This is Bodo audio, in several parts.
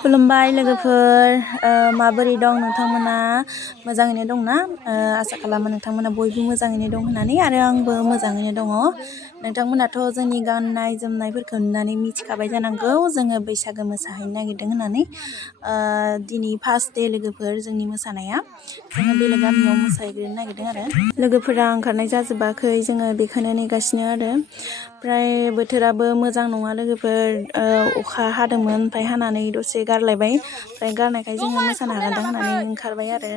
खुलुमबाय लोगोफोर माबोरै दं नोंथांमोना मोजाङैनो दंना आसा खालामो नोंथांमोना बयबो मोजाङैनो दं होननानै आरो आंबो मोजाङैनो दङ नोंथांमोनाथ' जोंनि गाननाय जोमनायफोरखौ नुनानै मिथिखाबाय जानांगौ जोङो बैसागो मोसाहैनो नागिरदों होननानै दिनै फार्स्ट डे लोगोफोर जोंनि मोसानाया जोङो बेलेग गामियाव मोसाहैनो नागिरदों आरो लोगोफोरा ओंखारनाय जाजोबाखै जोङो बेखौनो नेगासिनो आरो ओमफ्राय बोथोराबो मोजां नङा लोगोफोर अखा हादोंमोन ओमफ्राय हानानै दसे गारलायबाय ओमफ्राय गारनायखाय जोङो मोसानो हागोनदां होननानै ओंखारबाय आरो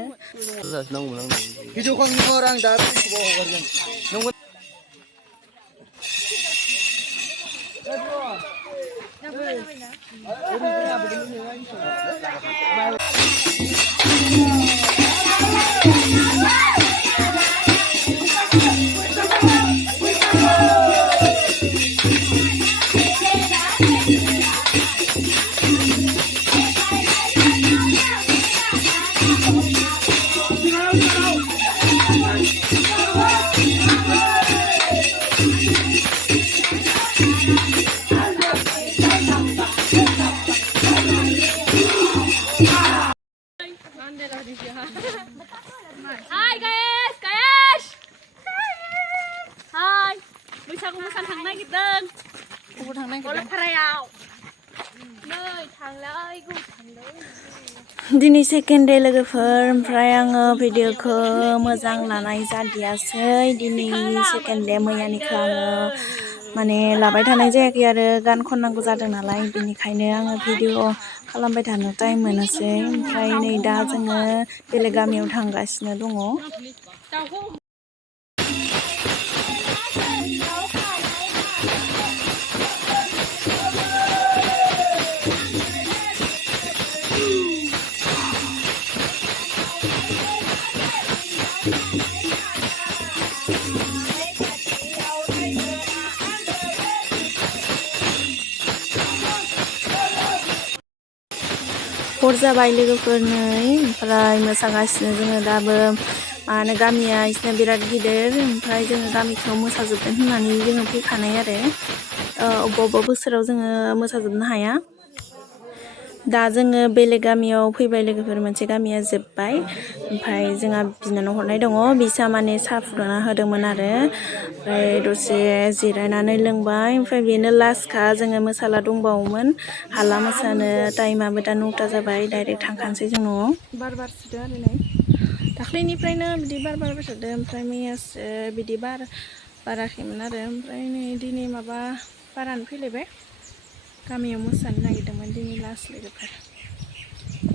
Hi guys! Hi! Bwisagu mosan थांनो नागिरदों बबाव थांनो नागिरदों गलापारायाव नै थांलाय गु थांलाय दिनै सेकेन्ड डे लोगोफोर ओमफ्राय आङो भिडिअखौ मोजां लानाय जादियासै दिनै सेकेन्ड डे मैयानिखौ आङो माने लाबाय थानाय जायाखै आरो गान खननांगौ जादों नालाय बेनिखायनो आङो भिडिअ खालामबाय थानो टाइम मोनासै ओमफ्राय नै दा जोङो बेलेग गामियाव थांगासिनो दङ हर जाबाय लोगोफोर नै ओमफ्राय मोसागासिनो जोङो दाबो माने गामिया इसिना बिराद गिदिर ओमफ्राय जोङो गामिखौ मोसाजोबगोन होननानै जोङो फैखानाय आरो अबेबा बोसोराव जोङो मोसाजोबनो हाया दा जोङो बेलेग गामियाव फैबाय लोगोफोर मोनसे गामिया जोब्बाय ओमफ्राय जोंहा बिनानाव हरनाय दङ बिसा माने साहा फुदुंना होदोंमोन आरो ओमफ्राय दसे जिरायनानै लोंबाय ओमफ्राय बेनो लास्टखा जोङो मोसाला दंबावोमोन हाला मोसानो टाइमाबो दा 9टा जाबाय डाइरेक्ट थांखानोसै जों न'आव बार बारसोदो आरो नै दाख्लैनिफ्रायनो बिदि बार बारबाय थादों ओमफ्राय मैयासो बिदि बाराखैमोन आरो ओमफ्राय नै दिनै माबा बारानो फैलायबाय गामियाव मोसानो नागिरदोंमोन दिनै लास्ट लोगोफोर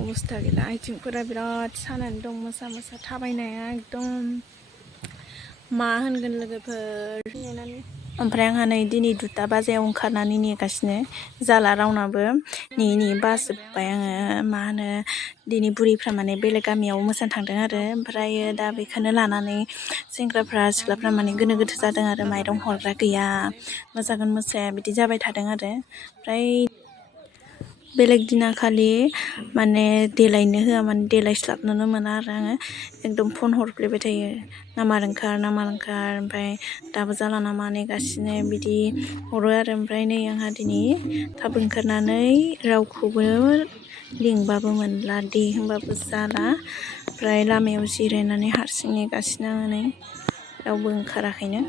अबस्था गैला आथिंफोरा बिराद सानानै दं मोसा मोसा थाबायनाया एकदम मा होनगोन लोगोफोर ओमफ्राय आंहा नै दिनै 2टा बाजायाव ओंखारनानै नेगासिनो जाला रावनाबो नेयै बाजोब्बाय आङो मा होनो दिनै बुरैफ्रा माने बेलेग गामियाव मोसानो थांदों आरो ओमफ्राय दा बेखौनो लानानै सेंग्राफ्रा सिख्लाफ्रा माने गोनो गोथो जादों आरो माइरं हरग्रा गैया मोसागोन मोसाया बिदि जाबाय थादों आरो ओमफ्राय बेलेग दिना खालि माने देलायनो होआ माने देलायस्लाबनोनो मोना आरो आङो एकदम फन हरफ्लेबाय थायो नामार ओंखार ओमफ्राय दाबो जाला नामा नेगासिनो बिदि हरो आरो ओमफ्राय नै आंहा दिनै थाब ओंखारनानै रावखौबो लिंबाबो मोनला दे होनबाबो जाला ओमफ्राय लामायाव जिरायनानै हारसिं नेगासिनो आङो नै रावबो ओंखाराखैनो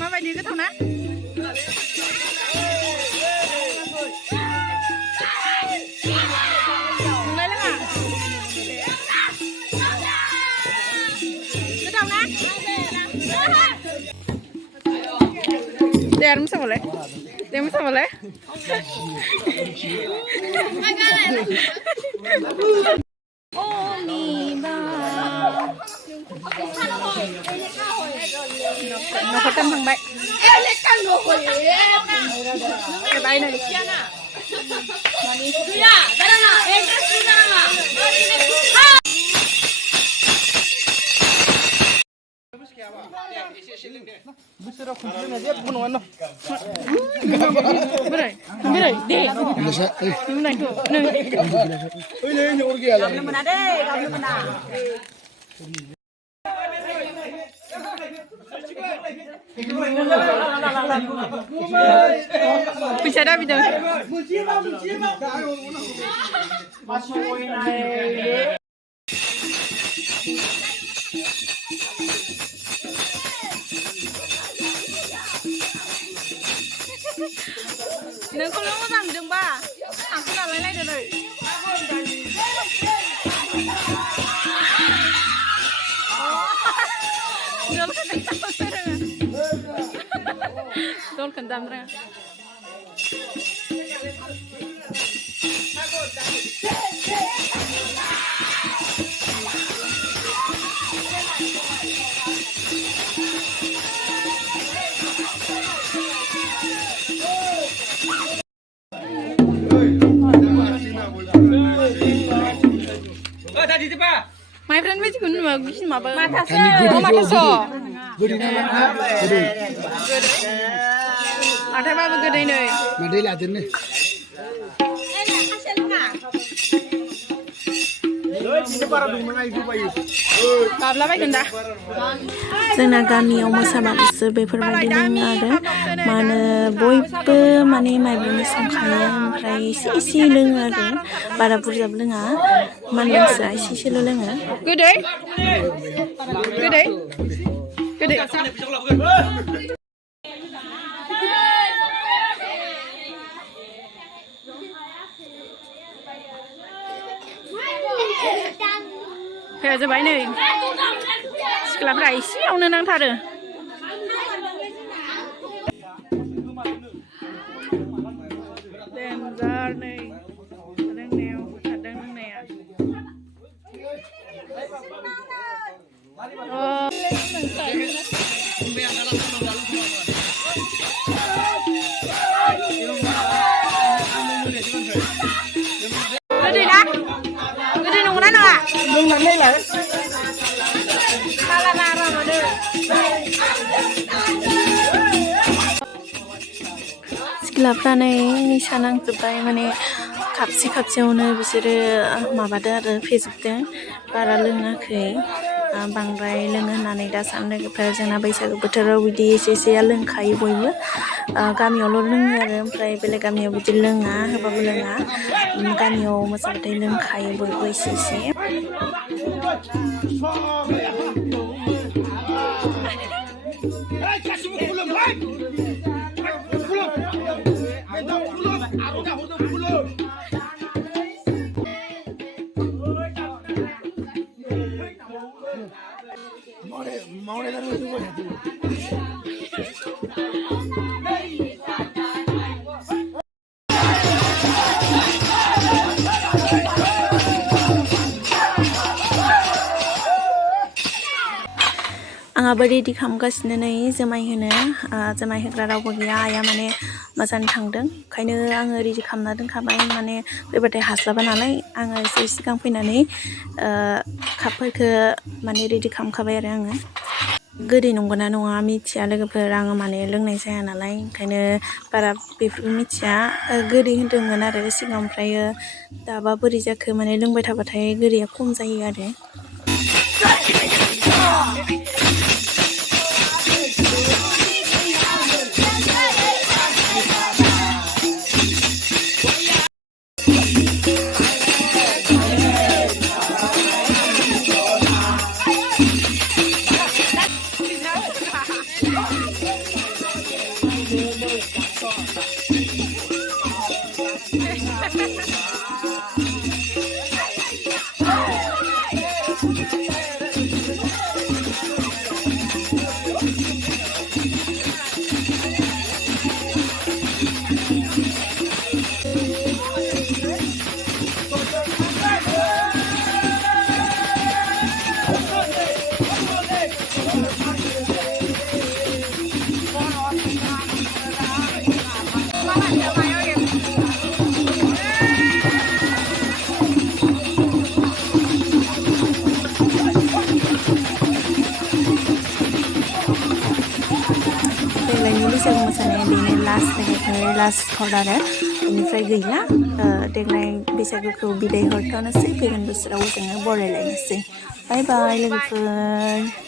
माबायदि गोथाव ना Để em sao lại? Để em sao lại? Nó có tâm thằng bạn. Cái bay này. Bisa dah bidang. Neng kalau mau tanggung ba, aku nak lain dulu. Dol kendam re. My friend which couldn't work with my mataso. Good enough. I have a good day. Madela didn't. जोंना गामियाव मोसाबाबोसो बेफोरबायदि लोङो आरो मानो बयबो माने माइब्रानि संखायो ओमफ्राय एसे एसे लोङो आरो बारा बुरजाबो लोङा मानसिया एसे एसेल' लोङो गोदै गोदै गोदै Kayak coba ini sekelah raisi yang nenang tadi. Dengar nih, kadang neo, kadang nea. Oh. Gede dah, gede nungguan apa? Nungguan ni lah. Kalau nara mana? Sekelapnya ini sanang terbaik mana kapsi-kapsiयावनो बिसोरो माबादो आरो फेसबुकदों बारा लोङाखै बांद्राय लोङो होननानै दा साननायफोरा जोंना बैसागु बोथोराव बिदि एसे एसेया लोंखायो बयबो गामियावल' लोङो आरो ओमफ्राय बेलेग गामियाव बिदि लोङा होबाबो लोङा गामियाव मोसाबाथाय लोंखायो बयबो एसे एसे आंहाबो रेडि खालामगासिनो नै जुमाय होनो जुमाय होग्रा रावबो गैया आइया माने मोसानो थांदों ओंखायनो आङो रेडि खालामना दोनखाबाय माने फैबाथाय हास्लाबा नालाय आङो एसे सिगां फैनानै कापफोरखौ माने रेडि खालामखाबाय आरो आङो गोदै नंगौना नङा मिथिया लोगोफोर आङो माने लोंनाय जाया नालाय ओंखायनो बारा बेफोरखौ मिथिया गोदै होनदोंमोन आरो सिगां ओमफ्रायो दाबा बोरै जाखो माने लोंबाय थाबाथाय गोदैया खम जायो आरो बैसागु मोसानाया बेनो लास्ट मेथाइ लास्ट हर आरो बेनिफ्राय गैला देग्लाय बैसागुखौ बिदाय हरथ'नोसै फैगोन बोसोराव जोङो बरायलायनोसै बाय बाय लोगोफोर